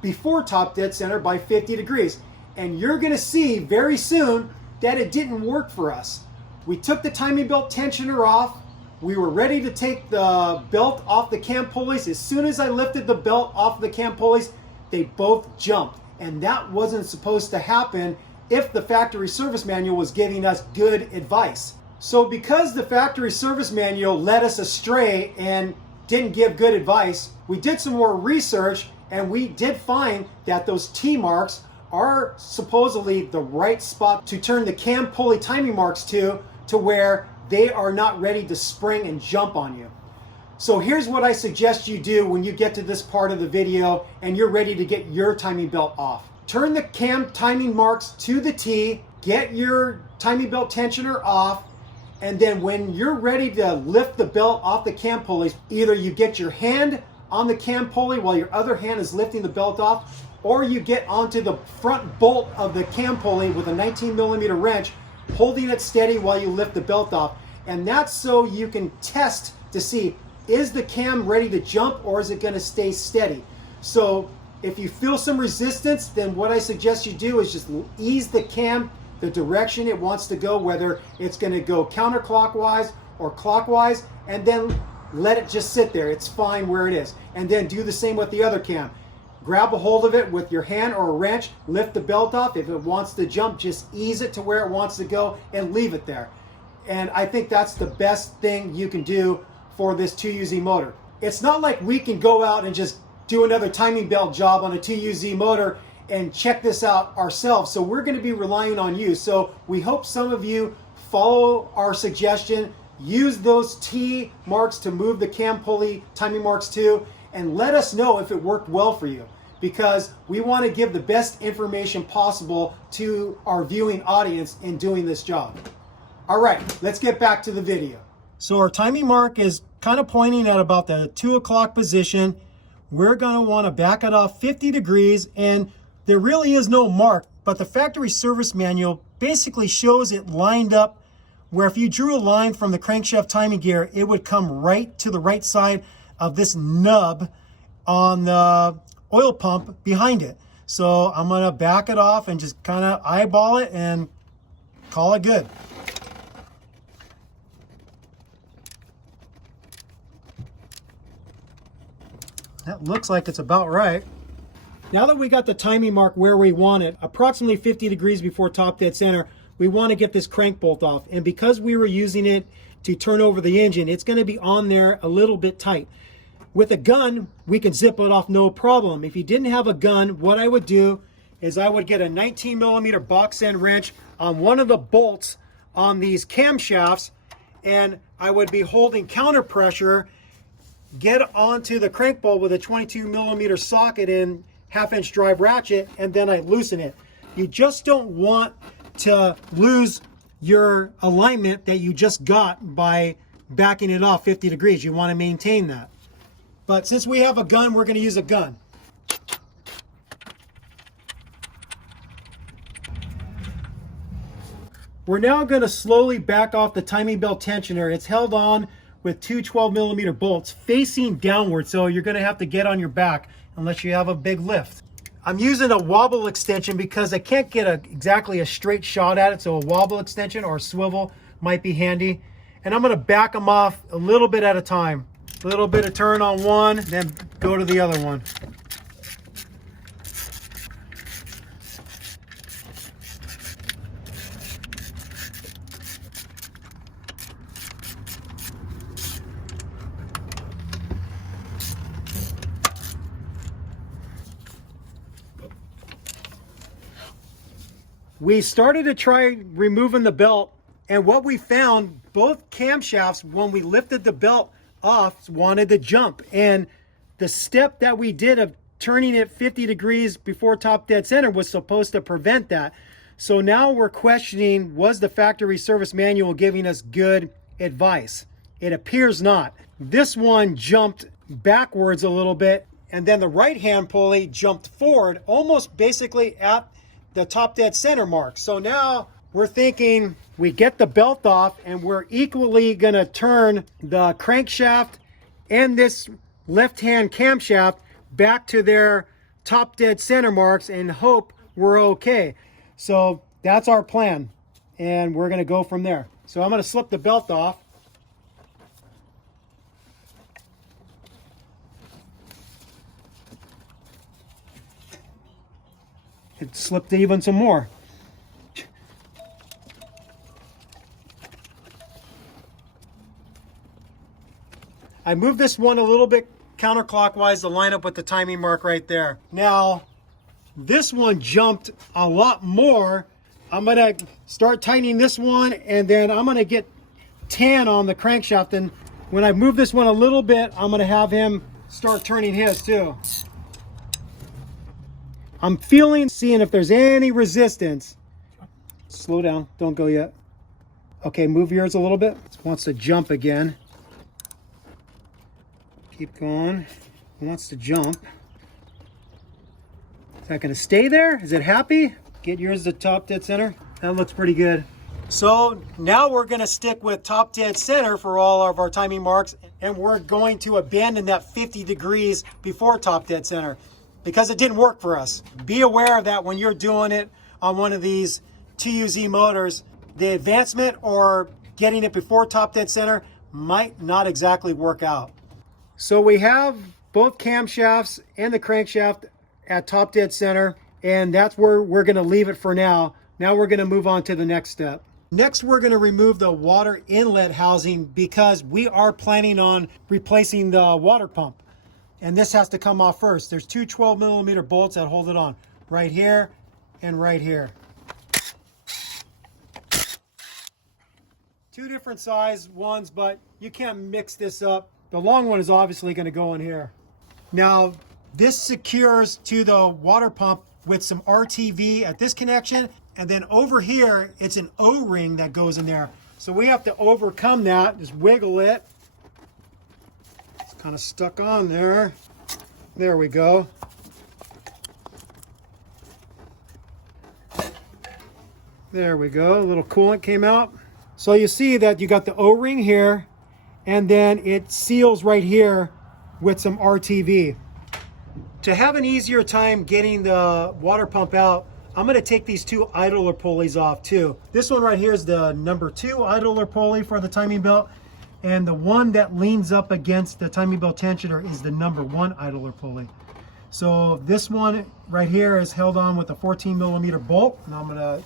before top dead center by 50 degrees. And you're gonna see very soon that it didn't work for us. We took the timing belt tensioner off. We were ready to take the belt off the cam pulleys. As soon as I lifted the belt off the cam pulleys, they both jumped. And that wasn't supposed to happen if the factory service manual was giving us good advice. So because the factory service manual led us astray and didn't give good advice, we did some more research, and we did find that those T marks are supposedly the right spot to turn the cam pulley timing marks to where they are not ready to spring and jump on you. So here's what I suggest you do when you get to this part of the video and you're ready to get your timing belt off. Turn the cam timing marks to the T, get your timing belt tensioner off, and then when you're ready to lift the belt off the cam pulleys, either you get your hand on the cam pulley while your other hand is lifting the belt off, or you get onto the front bolt of the cam pulley with a 19 millimeter wrench, holding it steady while you lift the belt off. And that's so you can test to see, is the cam ready to jump or is it going to stay steady? So if you feel some resistance, then what I suggest you do is just ease the cam the direction it wants to go, whether it's going to go counterclockwise or clockwise, and then let it just sit there. It's fine where it is. And then do the same with the other cam. Grab a hold of it with your hand or a wrench, lift the belt off. If it wants to jump, just ease it to where it wants to go and leave it there. And I think that's the best thing you can do for this 2UZ motor. It's not like we can go out and just do another timing belt job on a 2UZ motor and check this out ourselves. So we're going to be relying on you. So we hope some of you follow our suggestion, use those T marks to move the cam pulley timing marks to, and let us know if it worked well for you, because we want to give the best information possible to our viewing audience in doing this job. All right, let's get back to the video. So our timing mark is kind of pointing at about the 2 o'clock position. We're going to want to back it off 50 degrees, and there really is no mark, but the factory service manual basically shows it lined up where if you drew a line from the crankshaft timing gear, it would come right to the right side of this nub on the oil pump behind it. So I'm gonna back it off and just kind of eyeball it and call it good. That looks like it's about right. Now that we got the timing mark where we want it, approximately 50 degrees before top dead center, we want to get this crank bolt off. And because we were using it to turn over the engine, it's going to be on there a little bit tight. With a gun, we can zip it off no problem. If you didn't have a gun, what I would do is I would get a 19 millimeter box end wrench on one of the bolts on these camshafts, and I would be holding counter pressure, get onto the crank bolt with a 22 millimeter socket and 1/2 inch drive ratchet, and then I loosen it. You just don't want to lose your alignment that you just got by backing it off 50 degrees. You want to maintain that. But since we have a gun, we're going to use a gun. We're now going to slowly back off the timing belt tensioner. It's held on with two 12 millimeter bolts facing downward, so you're going to have to get on your back unless you have a big lift. I'm using a wobble extension because I can't get exactly a straight shot at it, so a wobble extension or a swivel might be handy. And I'm going to back them off a little bit at a time. A little bit of turn on one, then go to the other one. We started to try removing the belt, and what we found, both camshafts, when we lifted the belt off, wanted to jump. And the step that we did of turning it 50 degrees before top dead center was supposed to prevent that. So now we're questioning, was the factory service manual giving us good advice? It appears not. This one jumped backwards a little bit, and then the right hand pulley jumped forward, almost basically at the top dead center mark. So now we're thinking we get the belt off, and we're equally gonna turn the crankshaft and this left hand camshaft back to their top dead center marks and hope we're okay. So that's our plan, and we're gonna go from there. So I'm gonna slip the belt off. It slipped even some more. I moved this one a little bit counterclockwise to line up with the timing mark right there. Now, this one jumped a lot more. I'm gonna start tightening this one, and then I'm gonna get tan on the crankshaft. And when I move this one a little bit, I'm gonna have him start turning his too. I'm seeing if there's any resistance. Slow down, don't go yet. Okay, move yours a little bit. It wants to jump again. Keep going. It wants to jump. Is that gonna stay there? Is it happy? Get yours to top dead center. That looks pretty good. So now we're gonna stick with top dead center for all of our timing marks, and we're going to abandon that 50 degrees before top dead center, because it didn't work for us. Be aware of that when you're doing it on one of these 2UZ motors. The advancement or getting it before top dead center might not exactly work out. So we have both camshafts and the crankshaft at top dead center, and that's where we're gonna leave it for now. Now we're gonna move on to the next step. Next, we're gonna remove the water inlet housing because we are planning on replacing the water pump. And this has to come off first. There's two 12 millimeter bolts that hold it on, right here and right here. Two different size ones, but you can't mix this up. The long one is obviously going to go in here. Now, this secures to the water pump with some RTV at this connection, and then over here, it's an O-ring that goes in there. So we have to overcome that, just wiggle it. Kind of stuck on there. There we go. There we go. A little coolant came out. So you see that you got the O-ring here, and then it seals right here with some RTV. To have an easier time getting the water pump out, I'm going to take these two idler pulleys off too. This one right here is the number 2 idler pulley for the timing belt, and the one that leans up against the timing belt tensioner is the number 1 idler pulley. So this one right here is held on with a 14mm bolt, and I'm going to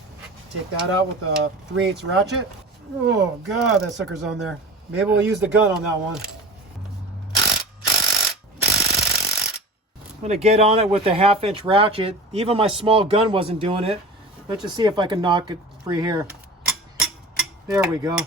take that out with a 3/8 ratchet. Oh God, that sucker's on there. Maybe we'll use the gun on that one. I'm gonna get on it with the 1/2" ratchet. Even my small gun wasn't doing it. Let's just see if I can knock it free here. There we go.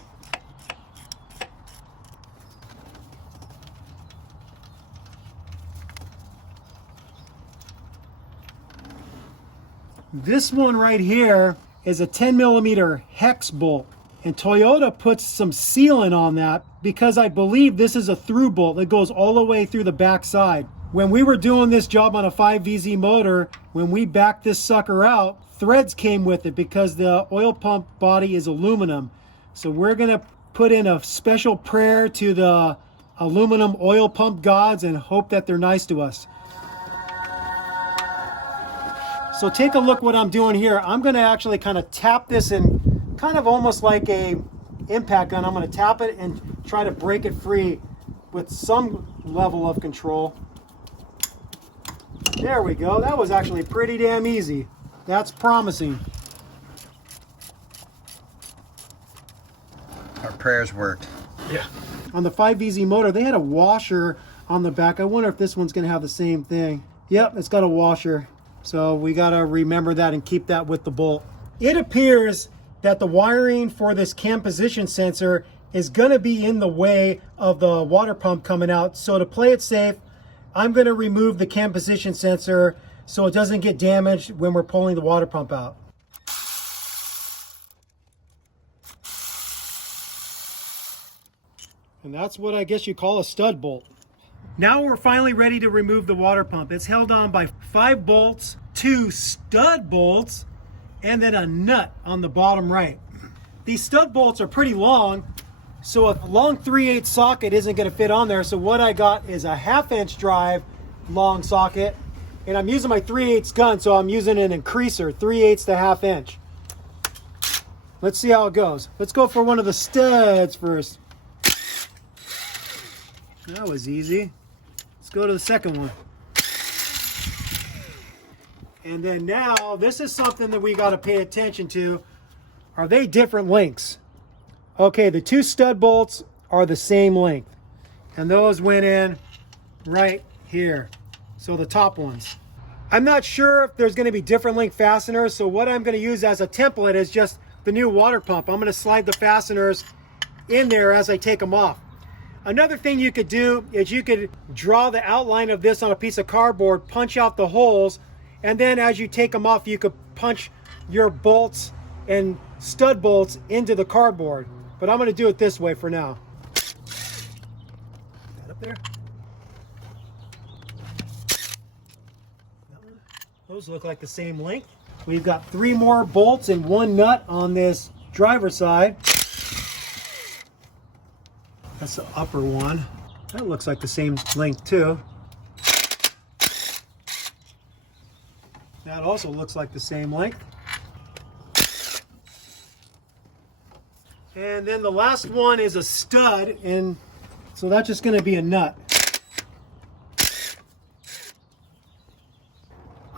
This one right here is a 10mm hex bolt. And Toyota puts some sealant on that because I believe this is a through bolt that goes all the way through the back side. When we were doing this job on a 5VZ motor, when we backed this sucker out, threads came with it because the oil pump body is aluminum. So we're gonna put in a special prayer to the aluminum oil pump gods and hope that they're nice to us. So take a look what I'm doing here. I'm gonna actually kind of tap this in kind of almost like a impact gun. I'm gonna tap it and try to break it free with some level of control. There we go. That was actually pretty damn easy. That's promising. Our prayers worked. Yeah. On the 5VZ motor, they had a washer on the back. I wonder if this one's going to have the same thing. Yep, it's got a washer. So we got to remember that and keep that with the bolt. It appears that the wiring for this cam position sensor is going to be in the way of the water pump coming out. So to play it safe, I'm going to remove the cam position sensor so it doesn't get damaged when we're pulling the water pump out. And that's what I guess you call a stud bolt. Now we're finally ready to remove the water pump. It's held on by 5 bolts, 2 stud bolts, and then a nut on the bottom right. These stud bolts are pretty long, so a long 3/8 socket isn't going to fit on there. So what I got is a 1/2" drive long socket, and I'm using my 3/8 gun, so I'm using an increaser, 3/8 to 1/2". Let's see how it goes. Let's go for one of the studs first. That was easy. Let's go to the second one. And then now, this is something that we got to pay attention to. Are they different lengths? Okay, the 2 stud bolts are the same length. And those went in right here. So the top ones. I'm not sure if there's going to be different length fasteners. So what I'm going to use as a template is just the new water pump. I'm going to slide the fasteners in there as I take them off. Another thing you could do is you could draw the outline of this on a piece of cardboard, punch out the holes, and then as you take them off, you could punch your bolts and stud bolts into the cardboard. But I'm going to do it this way for now. That up there. Those look like the same length. We've got 3 more bolts and 1 nut on this driver's side. That's the upper one. That looks like the same length too. That also looks like the same length. And then the last one is a stud, and so that's just going to be a nut.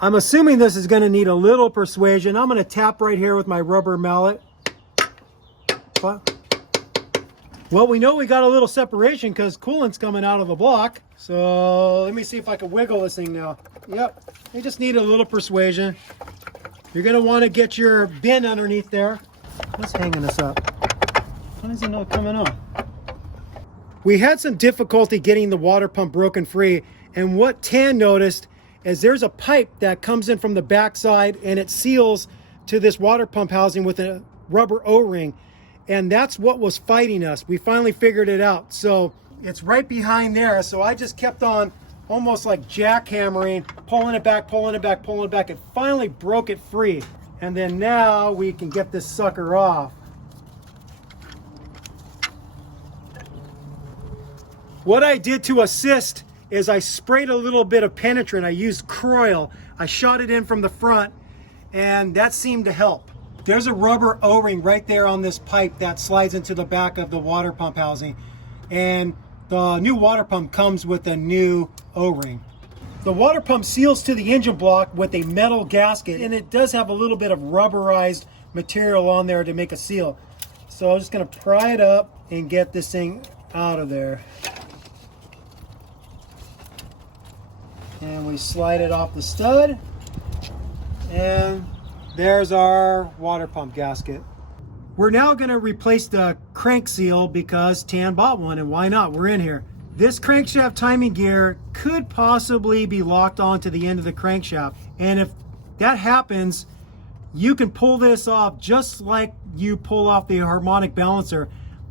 I'm assuming this is going to need a little persuasion. I'm going to tap right here with my rubber mallet. Well, we know we got a little separation because coolant's coming out of the block. So let me see if I can wiggle this thing now. Yep, you just need a little persuasion. You're going to want to get your bin underneath there. What's hanging this up? Why is it not coming on? We had some difficulty getting the water pump broken free, and what Tan noticed is there's a pipe that comes in from the backside and it seals to this water pump housing with a rubber O-ring, and that's what was fighting us. We finally figured it out. So it's right behind there, so I just kept on almost like jackhammering, pulling it back, pulling it back, pulling it back. It finally broke it free, and then now we can get this sucker off. What I did to assist is I sprayed a little bit of penetrant. I used Croil. I shot it in from the front, and that seemed to help. There's a rubber O-ring right there on this pipe that slides into the back of the water pump housing, and the new water pump comes with a new O-ring. The water pump seals to the engine block with a metal gasket, and it does have a little bit of rubberized material on there to make a seal. So I'm just going to pry it up and get this thing out of there. And we slide it off the stud, and there's our water pump gasket. We're now going to replace the crank seal because Tan bought one, and why not? We're in here. This crankshaft timing gear could possibly be locked onto the end of the crankshaft, and if that happens, you can pull this off just like you pull off the harmonic balancer.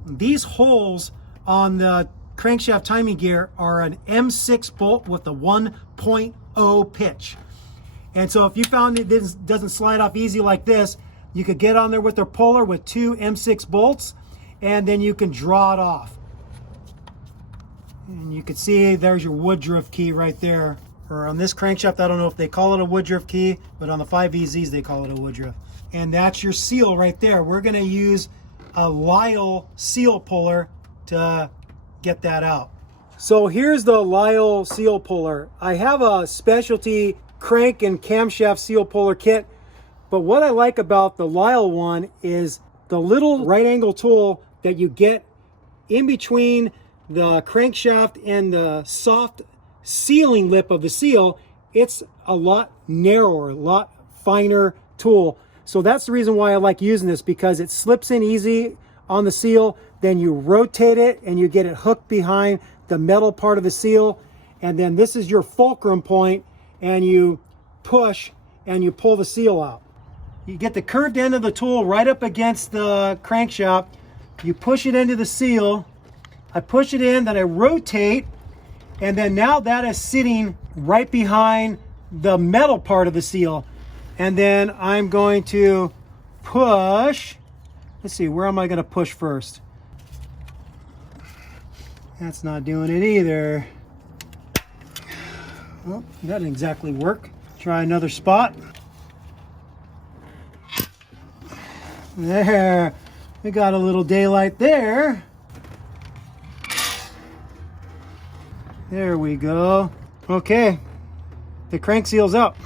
These holes on the crankshaft timing gear are an M6 bolt with a 1.0 pitch. And so if you found it doesn't slide off easy like this, you could get on there with their puller with 2 M6 bolts, and then you can draw it off. And you can see there's your woodruff key right there. Or on this crankshaft, I don't know if they call it a woodruff key, but on the 5EZs they call it a woodruff. And that's your seal right there. We're going to use a Lyle seal puller to get that out. So here's the Lyle seal puller. I have a specialty crank and camshaft seal puller kit, but what I like about the Lyle one is the little right angle tool that you get in between the crankshaft and the soft sealing lip of the seal. It's a lot narrower, a lot finer tool. So that's the reason why I like using this, because it slips in easy on the seal. Then you rotate it and you get it hooked behind the metal part of the seal. And then this is your fulcrum point, and you push and you pull the seal out. You get the curved end of the tool right up against the crankshaft. You push it into the seal. I push it in, then I rotate, and then now that is sitting right behind the metal part of the seal. And then I'm going to push. Let's see, where am I going to push first? That's not doing it either. Well, that didn't exactly work. Try another spot. There, we got a little daylight there. There we go. Okay, the crank seal's up.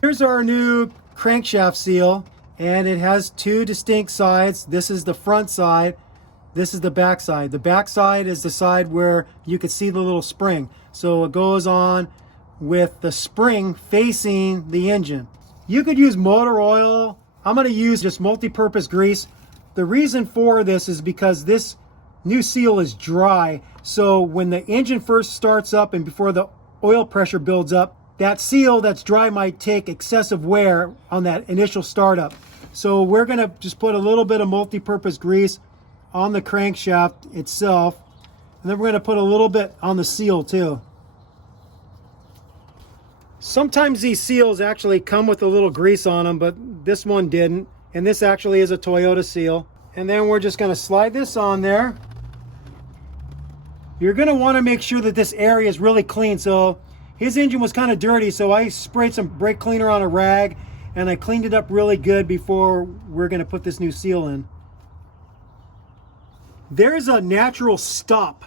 Here's our new crankshaft seal, and it has 2 distinct sides. This is the front side. This is the back side. The back side is the side where you can see the little spring. So it goes on with the spring facing the engine. You could use motor oil. I'm going to use just multi-purpose grease. The reason for this is because this new seal is dry. So when the engine first starts up and before the oil pressure builds up, that seal that's dry might take excessive wear on that initial startup. So we're going to just put a little bit of multi-purpose grease on the crankshaft itself, and then we're going to put a little bit on the seal too. Sometimes these seals actually come with a little grease on them, but this one didn't, and this actually is a Toyota seal. And then we're just going to slide this on there. You're going to want to make sure that this area is really clean. So his engine was kind of dirty, so I sprayed some brake cleaner on a rag and I cleaned it up really good before we're going to put this new seal in. There's a natural stop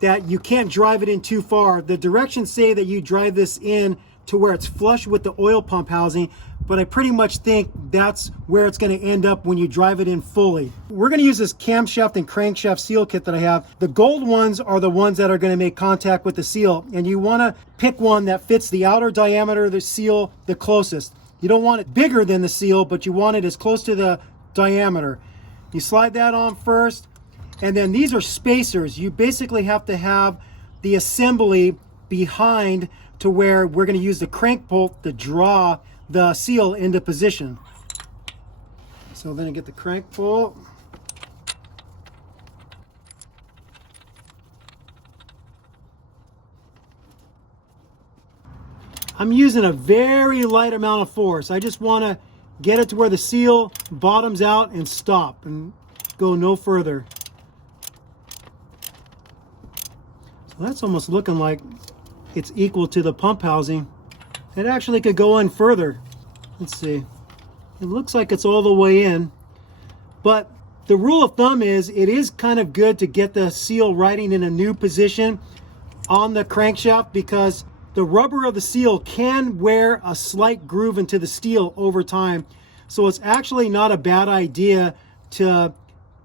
that you can't drive it in too far. The directions say that you drive this in to where it's flush with the oil pump housing, but I pretty much think that's where it's going to end up when you drive it in fully. We're going to use this camshaft and crankshaft seal kit that I have. The gold ones are the ones that are going to make contact with the seal, and you want to pick one that fits the outer diameter of the seal the closest. You don't want it bigger than the seal, but you want it as close to the diameter. You slide that on first, and then these are spacers. You basically have to have the assembly behind to where we're going to use the crank bolt to draw the seal into position. So then I get the crank bolt. I'm using a very light amount of force. I just want to get it to where the seal bottoms out and stop and go no further. So that's almost looking like it's equal to the pump housing. It actually could go in further. Let's see. It looks like it's all the way in. But the rule of thumb is it is kind of good to get the seal riding in a new position on the crankshaft, because the rubber of the seal can wear a slight groove into the steel over time. So it's actually not a bad idea to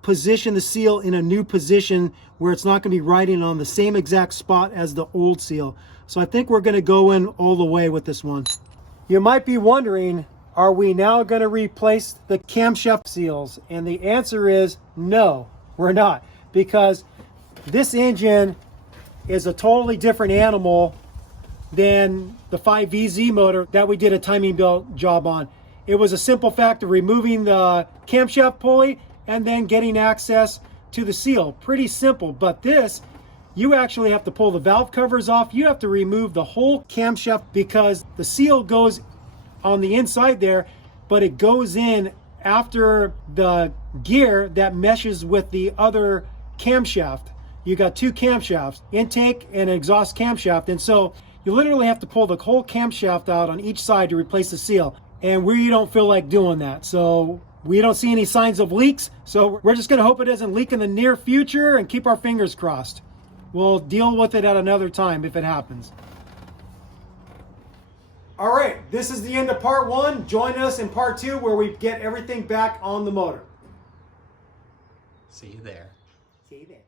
position the seal in a new position where it's not going to be riding on the same exact spot as the old seal. So I think we're going to go in all the way with this one. You might be wondering, are we now going to replace the camshaft seals? And the answer is no, we're not, because this engine is a totally different animal than the 5VZ motor that we did a timing belt job on. It was a simple fact of removing the camshaft pulley and then getting access to the seal. Pretty simple. But this, you actually have to pull the valve covers off. You have to remove the whole camshaft, because the seal goes on the inside there, but it goes in after the gear that meshes with the other camshaft. You got two camshafts, intake and exhaust camshaft, and so you literally have to pull the whole camshaft out on each side to replace the seal. And we don't feel like doing that, so we don't see any signs of leaks, so we're just going to hope it doesn't leak in the near future and keep our fingers crossed. We'll deal with it at another time if it happens. All right, this is the end of part one. Join us in part two, where we get everything back on the motor. See you there. See you there.